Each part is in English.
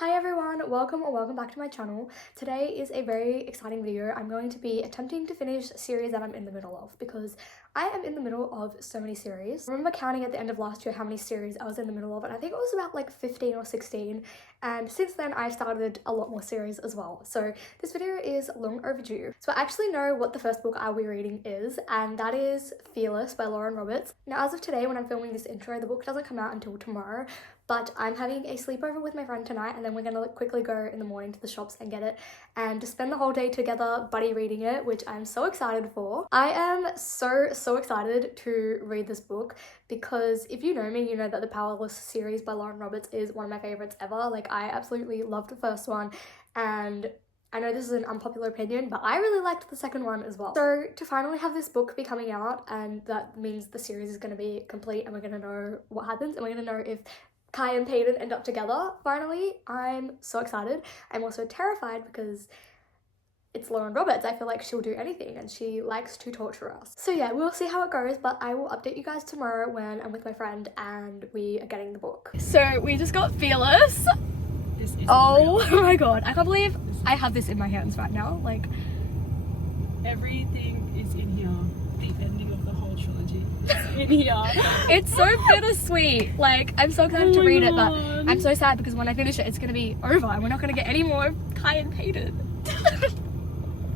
Hi everyone, welcome or welcome back to my channel. Today is a very exciting video. I'm going to be attempting to finish a series that I'm in the middle of because I am in the middle of so many series. I remember counting at the end of last year how many series I was in the middle of, and I think it was about like 15 or 16, and since then I've started a lot more series as well. So this video is long overdue. So I actually know what the first book I'll be reading is, and that is Fearless by Lauren Roberts. Now as of today when I'm filming this intro, the book doesn't come out until tomorrow, but I'm having a sleepover with my friend tonight, and then we're gonna quickly go in the morning to the shops and get it and just spend the whole day together buddy reading it, which I'm so excited for. I am so excited to read this book because if you know me, you know that the Powerless series by Lauren Roberts is one of my favorites ever. Like, I absolutely loved the first one, and I know this is an unpopular opinion, but I really liked the second one as well. So to finally have this book be coming out, and that means the series is going to be complete and we're going to know what happens and we're going to know if Kai and Peyton end up together finally. I'm so excited. I'm also terrified because it's Lauren Roberts. I feel like she'll do anything and she likes to torture us. So yeah, we'll see how it goes, but I will update you guys tomorrow when I'm with my friend and we are getting the book. So we just got Fearless. This is oh my god, I can't believe I have this in my hands right now. Like, everything is in here. The ending of the whole trilogy is in here. it's so bittersweet. Like, I'm so excited to read it, but I'm so sad because when I finish it, it's gonna be over and we're not gonna get any more Kai and Peyton.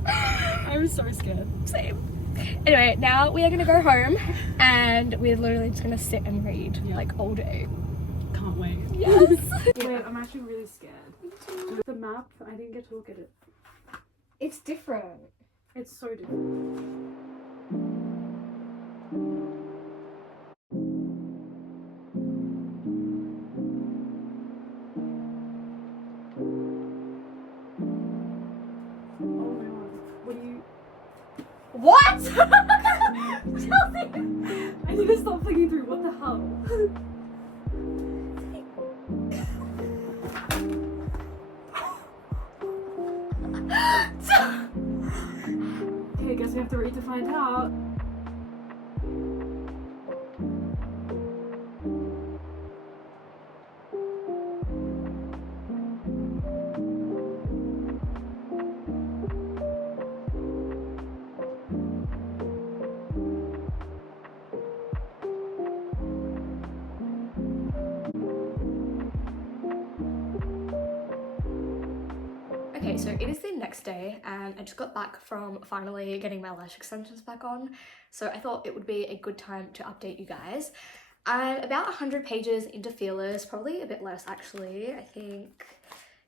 I'm so scared. Same. Anyway, now we are gonna go home and we're literally just gonna sit and read like all day. Can't wait. Yes. Wait, I'm actually really scared. The map, I didn't get to look at it. It's different. It's so different. Oh my god. What do you... What? I need to stop thinking through. What the hell? Okay, guess we have to read to find out. Okay, so it is the next day and I just got back from finally getting my lash extensions back on, so I thought it would be a good time to update you guys. I'm about 100 pages into Fearless, probably a bit less actually, I think,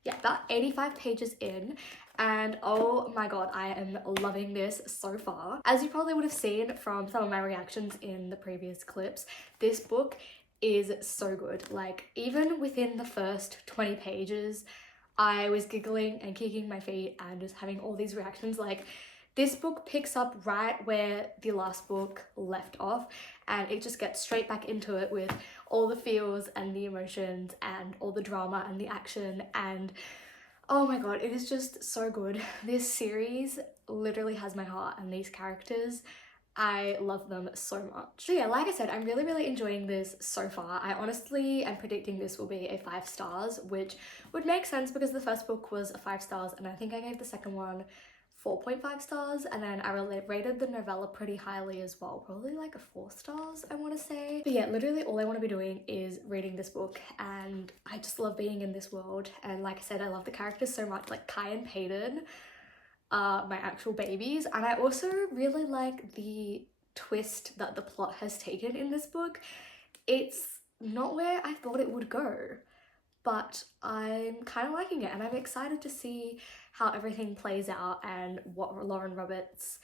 yeah, about 85 pages in, and oh my god, I am loving this so far. As you probably would have seen from some of my reactions in the previous clips, this book is so good. Like, even within the first 20 pages, I was giggling and kicking my feet and just having all these reactions. Like, this book picks up right where the last book left off, and it just gets straight back into it with all the feels and the emotions and all the drama and the action, and oh my god, it is just so good. This series literally has my heart, and these characters, I love them so much. So yeah, like I said, I'm really enjoying this so far. I honestly am predicting this will be a 5 stars, which would make sense because the first book was a 5 stars and I think I gave the second one 4.5 stars, and then I rated the novella pretty highly as well, probably like a 4 stars I want to say. But yeah, literally all I want to be doing is reading this book, and I just love being in this world. And like I said, I love the characters so much. Like, Kai and Peyton are my actual babies, and I also really like the twist that the plot has taken in this book. It's not where I thought it would go, but I'm kind of liking it, and I'm excited to see how everything plays out and what Lauren Roberts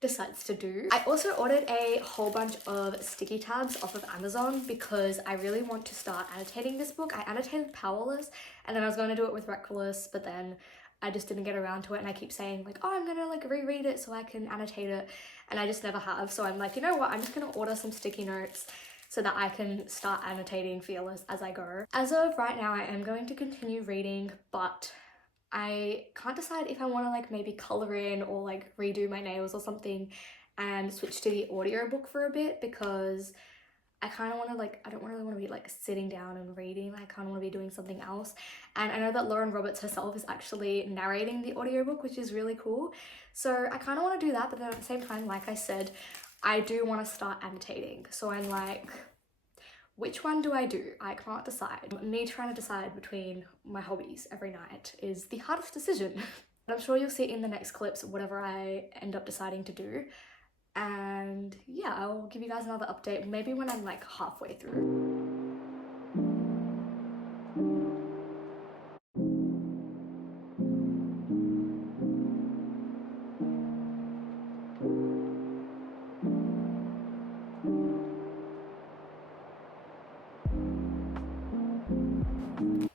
decides to do. I also ordered a whole bunch of sticky tabs off of Amazon because I really want to start annotating this book. I annotated Powerless and then I was going to do it with Reckless, but then I just didn't get around to it, and I keep saying like, oh, I'm gonna like reread it so I can annotate it, and I just never have. So I'm like, you know what, I'm just gonna order some sticky notes so that I can start annotating Fearless as I go. As of right now, I am going to continue reading, but I can't decide if I want to like maybe color in or like redo my nails or something and switch to the audiobook for a bit, because I kind of want to like, I don't really want to be like sitting down and reading. I kind of want to be doing something else. And I know that Lauren Roberts herself is actually narrating the audiobook, which is really cool. So I kind of want to do that, but then at the same time, like I said, I do want to start annotating. So I'm like, which one do I do? I can't decide. Me trying to decide between my hobbies every night is the hardest decision. I'm sure you'll see in the next clips whatever I end up deciding to do. And yeah, I'll give you guys another update maybe when I'm like halfway through.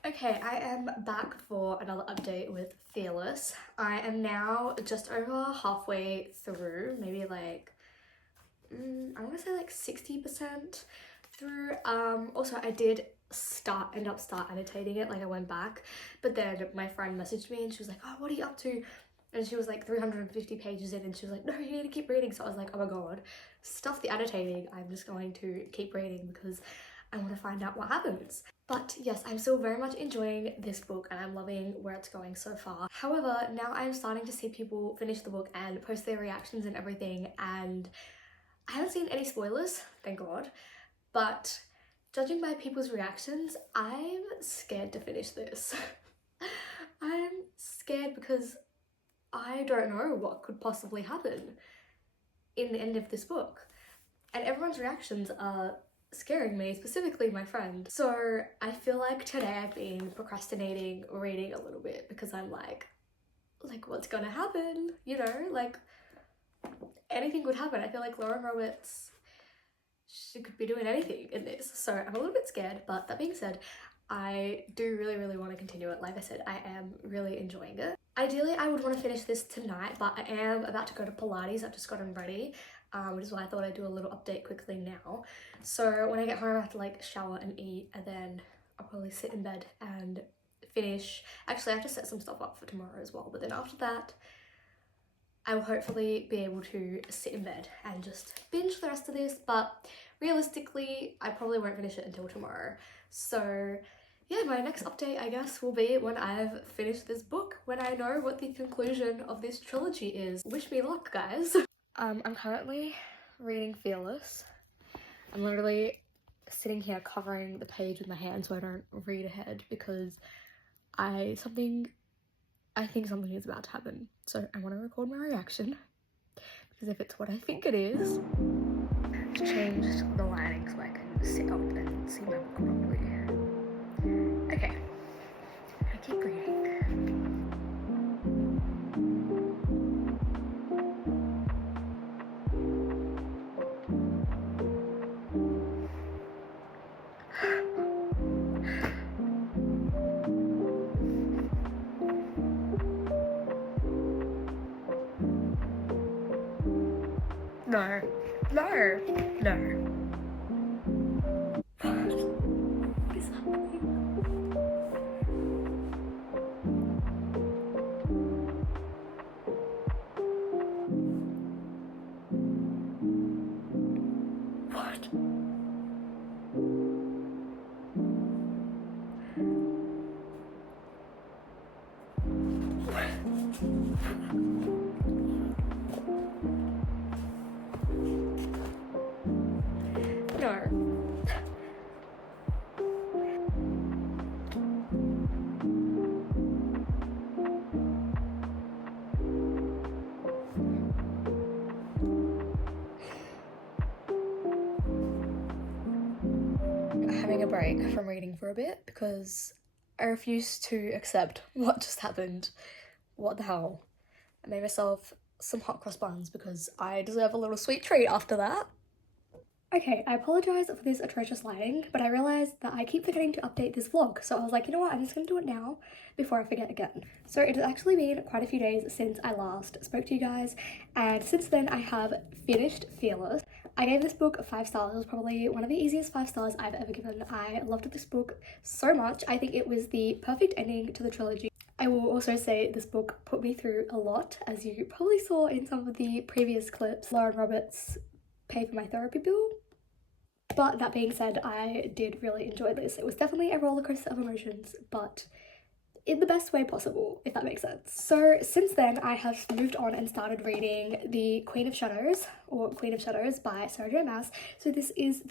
Okay, I am back for another update with Fearless. I am now just over halfway through, maybe like, I want to say like 60% through. Also I did end up annotating it, like I went back, but then my friend messaged me and she was like, oh, what are you up to? And she was like 350 pages in and she was like, no, you need to keep reading. So I was like, oh my god, stuff the annotating, I'm just going to keep reading because I want to find out what happens. But yes, I'm still very much enjoying this book and I'm loving where it's going so far. However, now I'm starting to see people finish the book and post their reactions and everything, and I haven't seen any spoilers, thank god, but judging by people's reactions, I'm scared to finish this. I'm scared because I don't know what could possibly happen in the end of this book. And everyone's reactions are scaring me, specifically my friend. So I feel like today I've been procrastinating reading a little bit because I'm like what's gonna happen? You know, like anything could happen. I feel like Lauren Roberts, she could be doing anything in this. So I'm a little bit scared, but that being said, I do really want to continue it. Like I said, I am really enjoying it. Ideally, I would want to finish this tonight, but I am about to go to Pilates. I've just gotten ready, which is why I thought I'd do a little update quickly now. So when I get home, I have to like shower and eat, and then I'll probably sit in bed and finish. Actually, I have to set some stuff up for tomorrow as well, but then after that, I will hopefully be able to sit in bed and just binge the rest of this, but realistically, I probably won't finish it until tomorrow. So yeah, my next update, I guess, will be when I've finished this book, when I know what the conclusion of this trilogy is. Wish me luck, guys. I'm currently reading Fearless. I'm literally sitting here covering the page with my hand so I don't read ahead because I think something is about to happen. So I want to record my reaction because if it's what I think it is, I've changed the lighting so I can sit up and see my book properly. Okay, I keep reading. No, no, no. What is happening? What? No. Having a break from reading for a bit because I refuse to accept what just happened. What the hell? I made myself some hot cross buns because I deserve a little sweet treat after that. Okay, I apologise for this atrocious lighting, but I realised that I keep forgetting to update this vlog, so I was like, you know what, I'm just going to do it now before I forget again. So it has actually been quite a few days since I last spoke to you guys, and since then I have finished Fearless. I gave this book 5 stars. It was probably one of the easiest 5 stars I've ever given. I loved this book so much. I think it was the perfect ending to the trilogy. I will also say this book put me through a lot, as you probably saw in some of the previous clips. Lauren Roberts paid for my therapy bill. But that being said, I did really enjoy this. It was definitely a roller coaster of emotions, but in the best way possible, if that makes sense. So since then, I have moved on and started reading The Queen of Shadows, or Queen of Shadows by Sarah J Maas. So this is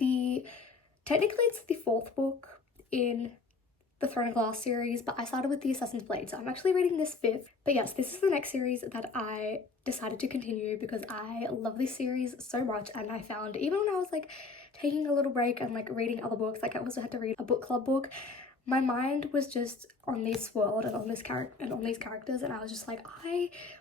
technically it's the 4th book in the Throne of Glass series, but I started with the Assassin's Blade, so I'm actually reading this 5th. But yes, this is the next series that I decided to continue because I love this series so much, and I found even when I was like taking a little break and like reading other books, like I also had to read a book club book, my mind was just on this world and on this character and on these characters, and I was just like,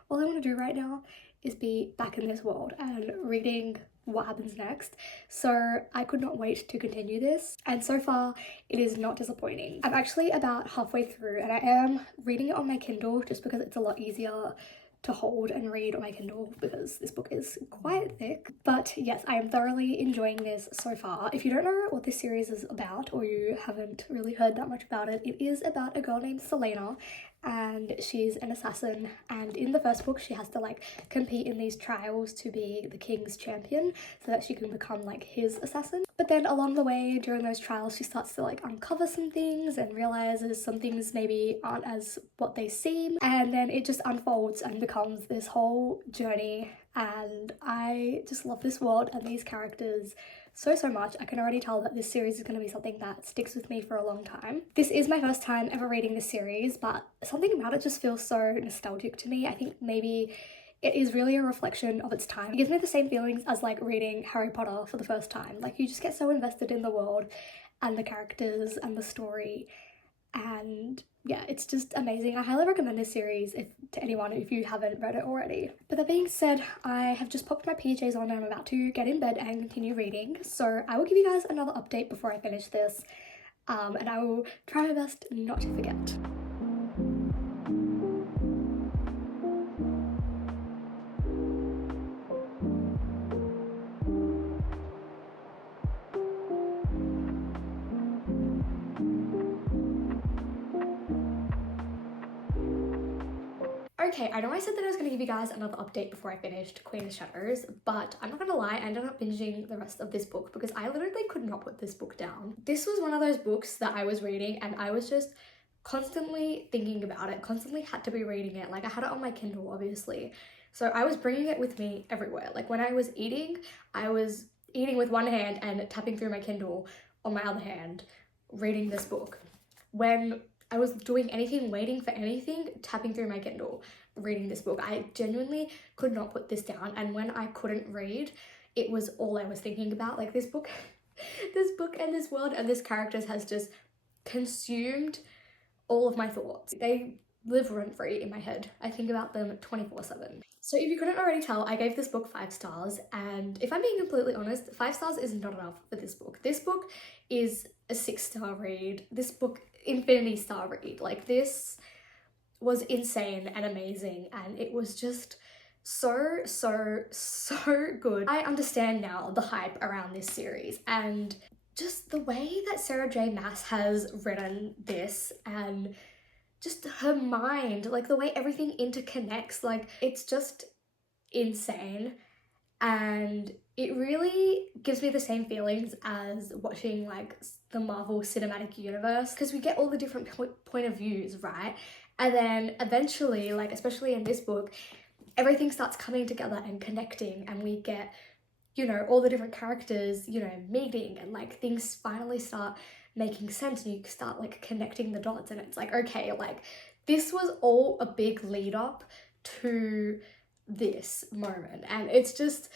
all I want to do right now is be back in this world and reading what happens next. So I could not wait to continue this, and so far it is not disappointing. I'm actually about halfway through and I am reading it on my Kindle just because it's a lot easier to hold and read on my Kindle because this book is quite thick. But yes, I am thoroughly enjoying this so far. If you don't know what this series is about, or you haven't really heard that much about it, it is about a girl named Selena, and she's an assassin, and in the first book she has to like compete in these trials to be the king's champion so that she can become like his assassin. But then along the way during those trials she starts to like uncover some things and realizes some things maybe aren't as what they seem, and then it just unfolds and becomes this whole journey, and I just love this world and these characters so much. I can already tell that this series is going to be something that sticks with me for a long time. This is my first time ever reading this series, but something about it just feels so nostalgic to me. I think maybe it is really a reflection of its time. It gives me the same feelings as like reading Harry Potter for the first time. Like you just get so invested in the world and the characters and the story, and yeah, it's just amazing. I highly recommend this series to anyone if you haven't read it already. But that being said, I have just popped my PJs on and I'm about to get in bed and continue reading. So I will give you guys another update before I finish this, and I will try my best not to forget. Okay, I know I said that I was going to give you guys another update before I finished Queen of Shadows, but I'm not going to lie, I ended up binging the rest of this book because I literally could not put this book down. This was one of those books that I was reading and I was just constantly thinking about it, constantly had to be reading it. Like I had it on my Kindle, obviously. So I was bringing it with me everywhere. Like when I was eating with one hand and tapping through my Kindle on my other hand, reading this book. When I was doing anything, waiting for anything, tapping through my Kindle, reading this book. I genuinely could not put this down, and when I couldn't read, it was all I was thinking about. Like this book and this world and this characters has just consumed all of my thoughts. They live rent-free in my head. I think about them 24/7. So if you couldn't already tell, I gave this book 5 stars, and if I'm being completely honest, 5 stars is not enough for this book. This book is a 6-star read. This book, infinity star read. Like this was insane and amazing, and it was just so good. I understand now the hype around this series and just the way that Sarah J Maas has written this, and just her mind, like the way everything interconnects, like it's just insane. And it really gives me the same feelings as watching like the Marvel Cinematic Universe, because we get all the different point of views, right? And then eventually, like especially in this book, everything starts coming together and connecting, and we get, you know, all the different characters, you know, meeting, and like things finally start making sense and you start like connecting the dots, and it's like, okay, like this was all a big lead up to this moment, and it's just,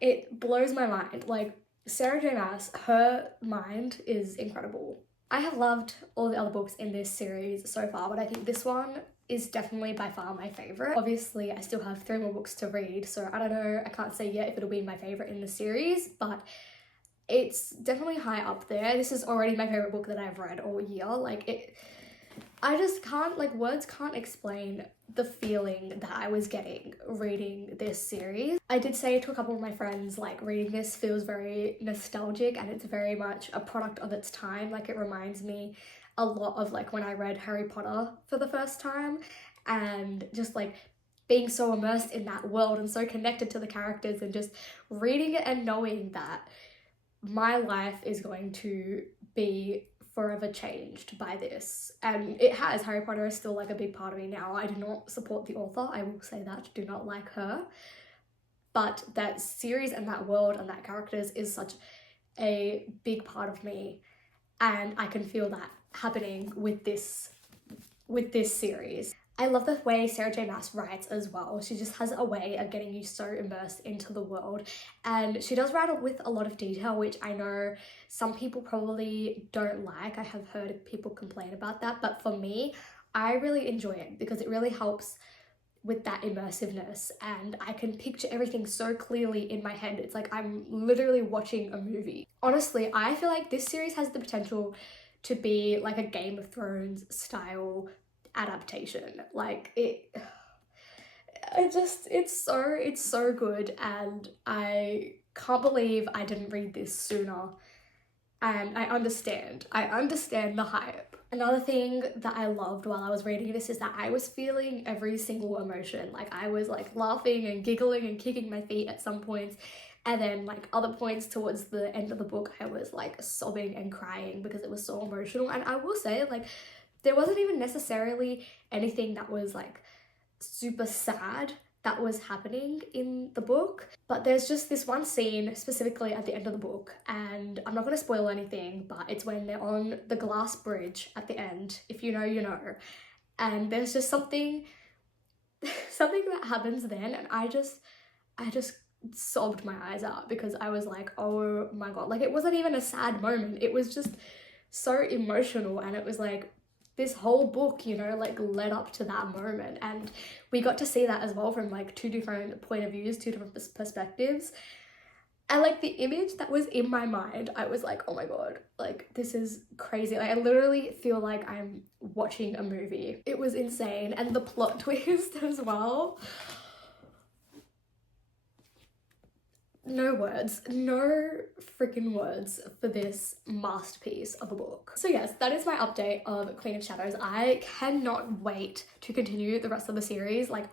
it blows my mind. Like Sarah J Maas, her mind is incredible. I have loved all the other books in this series so far, but I think this one is definitely by far my favorite. Obviously I still have 3 more books to read, so I don't know, I can't say yet if it'll be my favorite in the series, but it's definitely high up there. This is already my favorite book that I've read all year. Like I just can't, like words can't explain the feeling that I was getting reading this series. I did say to a couple of my friends, like reading this feels very nostalgic and it's very much a product of its time. Like it reminds me a lot of like when I read Harry Potter for the first time, and just like being so immersed in that world and so connected to the characters, and just reading it and knowing that my life is going to be forever changed by this, and it has. Harry Potter is still like a big part of me now. I do not support the author, I will say that, do not like her, but that series and that world and that characters is such a big part of me, and I can feel that happening with this series. I love the way Sarah J Maas writes as well. She just has a way of getting you so immersed into the world, and she does write with a lot of detail, which I know some people probably don't like. I have heard people complain about that, but for me, I really enjoy it because it really helps with that immersiveness, and I can picture everything so clearly in my head. It's like I'm literally watching a movie. Honestly, I feel like this series has the potential to be like a Game of Thrones style adaptation. Like it's so good, and I can't believe I didn't read this sooner. And I understand the hype. Another thing that I loved while I was reading this is that I was feeling every single emotion. Like I was like laughing and giggling and kicking my feet at some points, and then like other points towards the end of the book I was like sobbing and crying because it was so emotional. And I will say, like, there wasn't even necessarily anything that was like super sad that was happening in the book, but there's just this one scene specifically at the end of the book, and I'm not going to spoil anything, but it's when they're on the glass bridge at the end. If you know, you know. And there's just something that happens then, and I just sobbed my eyes out because I was like, oh my god. Like, it wasn't even a sad moment, it was just so emotional, and it was like this whole book, you know, like led up to that moment, and we got to see that as well from like two different point of views, two different perspectives. And like the image that was in my mind, I was like, oh my god, like this is crazy. Like I literally feel like I'm watching a movie. It was insane. And the plot twist as well. No words, no freaking words for this masterpiece of a book. So yes, that is my update of Queen of Shadows. I cannot wait to continue the rest of the series. Like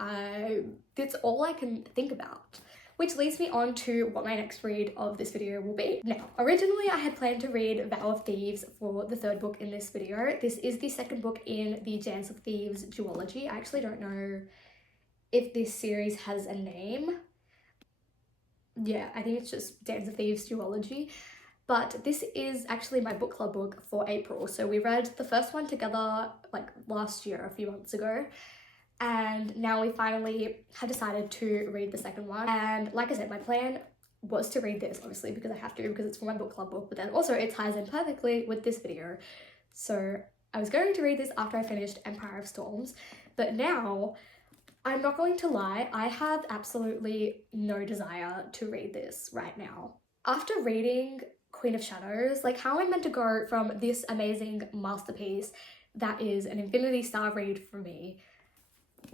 it's all I can think about. Which leads me on to what my next read of this video will be. Now, originally I had planned to read Vow of Thieves for the third book in this video. This is the second book in the Dance of Thieves duology. I actually don't know if this series has a name. Yeah, I think it's just Dance of Thieves duology. But this is actually my book club book for April. So we read the first one together like last year, a few months ago. And now we finally have decided to read the second one. And like I said, my plan was to read this, obviously, because I have to, because it's for my book club book, but then also it ties in perfectly with this video. So I was going to read this after I finished Empire of Storms, but now, I'm not going to lie, I have absolutely no desire to read this right now. After reading Queen of Shadows, like how am I meant to go from this amazing masterpiece that is an Infinity Star read for me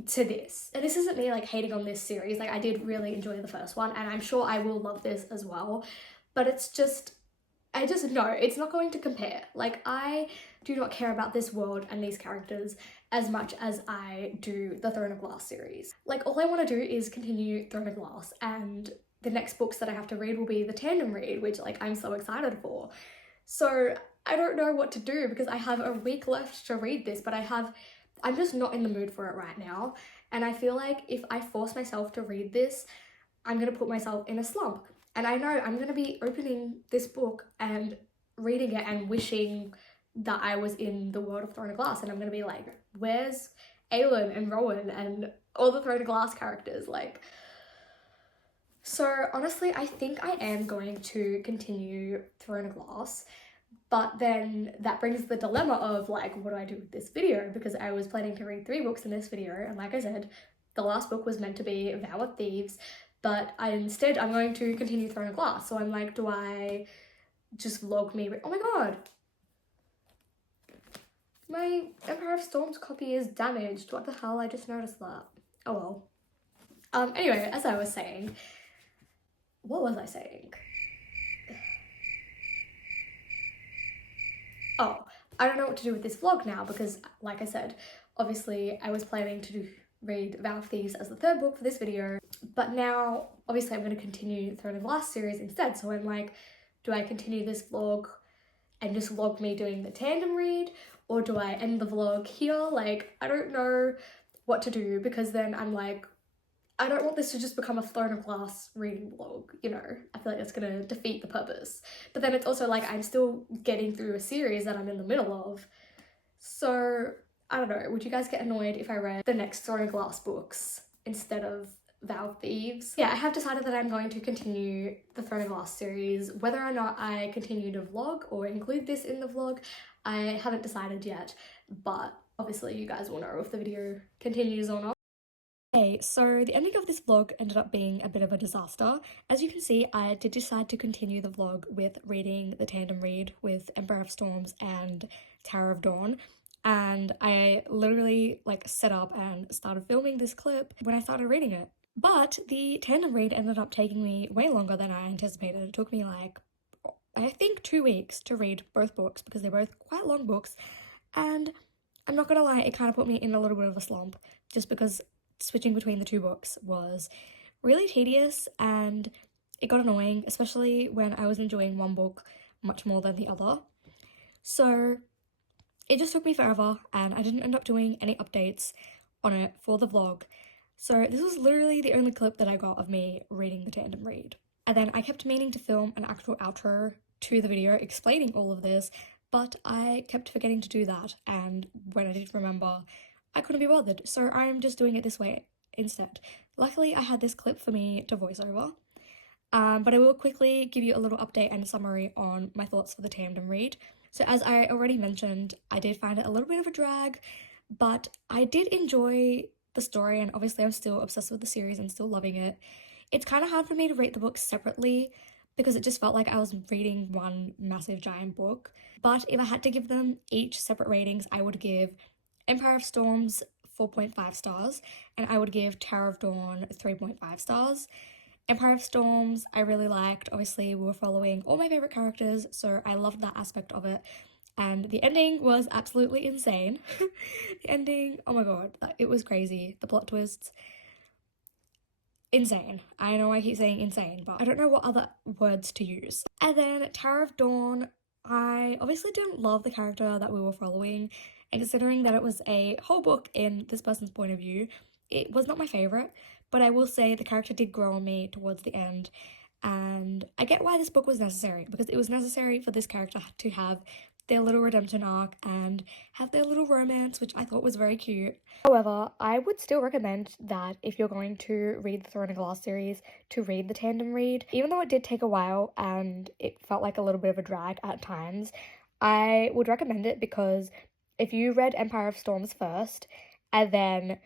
to this? And this isn't me like hating on this series, like I did really enjoy the first one and I'm sure I will love this as well, but it's just, I just know it's not going to compare. Like I do not care about this world and these characters as much as I do the Throne of Glass series. Like all I want to do is continue Throne of Glass, and the next books that I have to read will be the tandem read, which like I'm so excited for. So I don't know what to do because I have a week left to read this, but I'm just not in the mood for it right now. And I feel like if I force myself to read this, I'm gonna put myself in a slump. And I know I'm gonna be opening this book and reading it and wishing that I was in the world of Throne of Glass, and I'm gonna be like, where's Aelin and Rowan and all the Throne of Glass characters? Like, so honestly, I think I am going to continue Throne of Glass, but then that brings the dilemma of like, what do I do with this video? Because I was planning to read 3 books in this video, and like I said, the last book was meant to be Vow of Thieves, but instead I'm going to continue Throne of Glass. So I'm like, do I just vlog me? Oh my god! My Empire of Storms copy is damaged. What the hell? I just noticed that. Oh well. Anyway, as I was saying, what was I saying? Oh, I don't know what to do with this vlog now because, like I said, obviously I was planning to read Vow of Thieves as the 3rd book for this video, but now obviously I'm going to continue Throne of Glass series instead. So I'm like, Do I continue this vlog and just vlog me doing the tandem read, or do I end the vlog here? Like, I don't know what to do, because then I'm like, I don't want this to just become a Throne of Glass reading vlog, you know? I feel like that's gonna defeat the purpose. But then it's also like I'm still getting through a series that I'm in the middle of. So, I don't know, would you guys get annoyed if I read the next Throne of Glass books instead of Vow of Thieves? Yeah, I have decided that I'm going to continue the Throne of Glass series. Whether or not I continue to vlog or include this in the vlog, I haven't decided yet, but obviously you guys will know if the video continues or not. Okay, so the ending of this vlog ended up being a bit of a disaster. As you can see, I did decide to continue the vlog with reading the tandem read with Empire of Storms and Tower of Dawn, and I literally like set up and started filming this clip when I started reading it. But the tandem read ended up taking me way longer than I anticipated. It took me like, I think 2 weeks to read both books because they're both quite long books, and I'm not gonna lie, it kind of put me in a little bit of a slump just because switching between the two books was really tedious and it got annoying, especially when I was enjoying one book much more than the other. So it just took me forever and I didn't end up doing any updates on it for the vlog. So this was literally the only clip that I got of me reading the tandem read. And then I kept meaning to film an actual outro to the video explaining all of this, but I kept forgetting to do that, and when I did remember, I couldn't be bothered, so I'm just doing it this way instead. Luckily, I had this clip for me to voice over, but I will quickly give you a little update and summary on my thoughts for the tandem read. So as I already mentioned, I did find it a little bit of a drag, but I did enjoy the story, and obviously I'm still obsessed with the series and still loving it. It's kind of hard for me to rate the books separately because it just felt like I was reading one massive giant book. But if I had to give them each separate ratings, I would give Empire of Storms 4.5 stars, and I would give Tower of Dawn 3.5 stars. Empire of Storms I really liked. Obviously we were following all my favorite characters, so I loved that aspect of it. And the ending was absolutely insane. The ending, oh my god, it was crazy. The plot twists, insane. I know I keep saying insane, but I don't know what other words to use. And then Tower of Dawn, I obviously didn't love the character that we were following, and considering that it was a whole book in this person's point of view, it was not my favourite, but I will say the character did grow on me towards the end, and I get why this book was necessary, because it was necessary for this character to have their little redemption arc and have their little romance, which I thought was very cute. However, I would still recommend that if you're going to read the Throne of Glass series, to read the tandem read. Even though it did take a while and it felt like a little bit of a drag at times, I would recommend it because if you read Empire of Storms first and then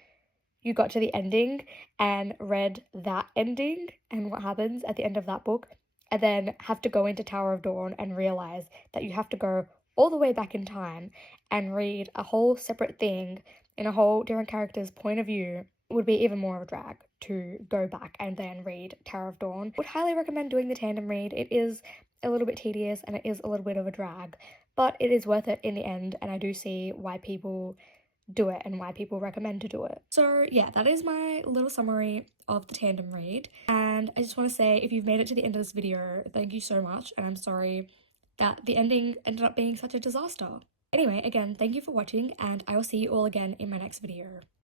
you got to the ending and read that ending and what happens at the end of that book, and then have to go into Tower of Dawn and realize that you have to go all the way back in time and read a whole separate thing in a whole different character's point of view, it would be even more of a drag to go back and then read Tower of Dawn. Would highly recommend doing the tandem read. It is a little bit tedious and it is a little bit of a drag, but it is worth it in the end, and I do see why people do it and why people recommend to do it. So yeah, that is my little summary of the tandem read, and I just want to say, if you've made it to the end of this video, thank you so much, and I'm sorry that the ending ended up being such a disaster. Anyway, again, thank you for watching, and I will see you all again in my next video.